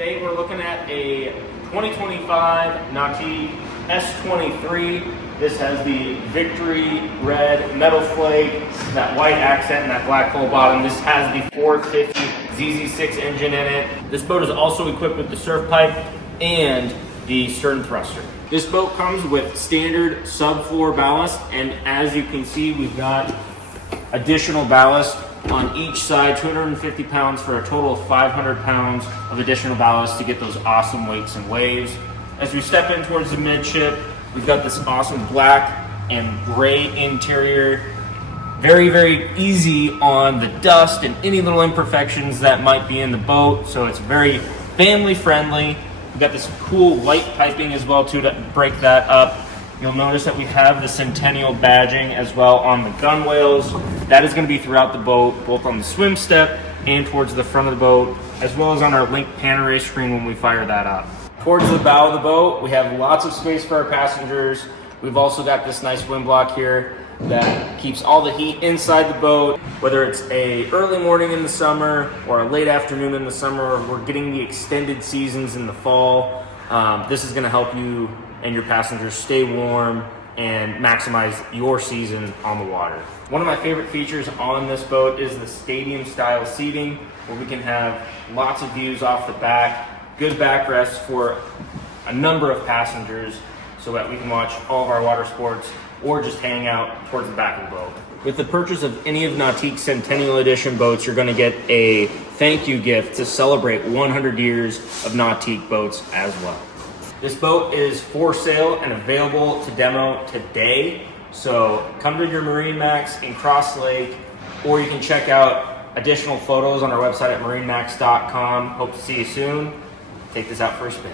Today we're looking at a 2025 Nautique S23. This has the Victory red metal flake, that white accent and that black hull bottom. This has the 450 ZZ6 engine in it. This boat is also equipped with the surf pipe and the stern thruster. This boat comes with standard subfloor ballast, and as you can see, we've got additional ballast on each side, 250 pounds for a total of 500 pounds of additional ballast to get those awesome wakes and waves. As we step in towards the midship, we've got this awesome black and gray interior. Very, very easy on the dust and any little imperfections that might be in the boat. So it's very family friendly. We've got this cool white piping as well too to break that up. You'll notice that we have the Centennial badging as well on the gunwales. That is going to be throughout the boat, both on the swim step and towards the front of the boat, as well as on our link Panoray screen when we fire that up. Towards the bow of the boat, we have lots of space for our passengers. We've also got this nice wind block here that keeps all the heat inside the boat, whether it's a early morning in the summer or a late afternoon in the summer, or we're getting the extended seasons in the fall. This is going to help you and your passengers stay warm and maximize your season on the water. One of my favorite features on this boat is the stadium style seating, where we can have lots of views off the back, good backrests for a number of passengers so that we can watch all of our water sports or just hang out towards the back of the boat. With the purchase of any of Nautique's Centennial Edition boats, you're going to get a thank you gift to celebrate 100 years of Nautique boats as well. This boat is for sale and available to demo today. So come to your MarineMax in Crosslake, or you can check out additional photos on our website at MarineMax.com. Hope to see you soon. Take this out for a spin.